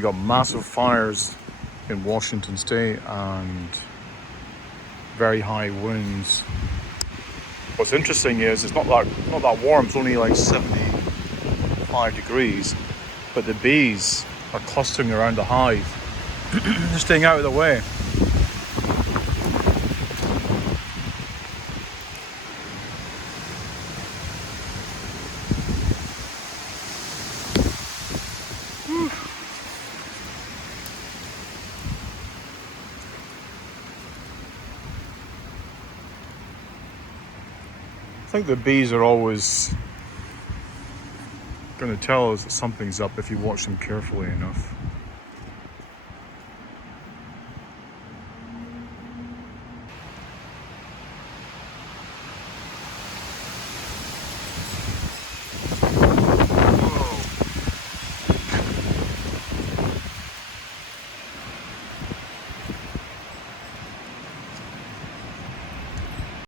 We got massive fires in Washington State and very high winds. What's interesting is it's not that warm. It's only like 75 degrees, but the bees are clustering around the hive. They're staying out of the way. I think the bees are always going to tell us that something's up if you watch them carefully enough.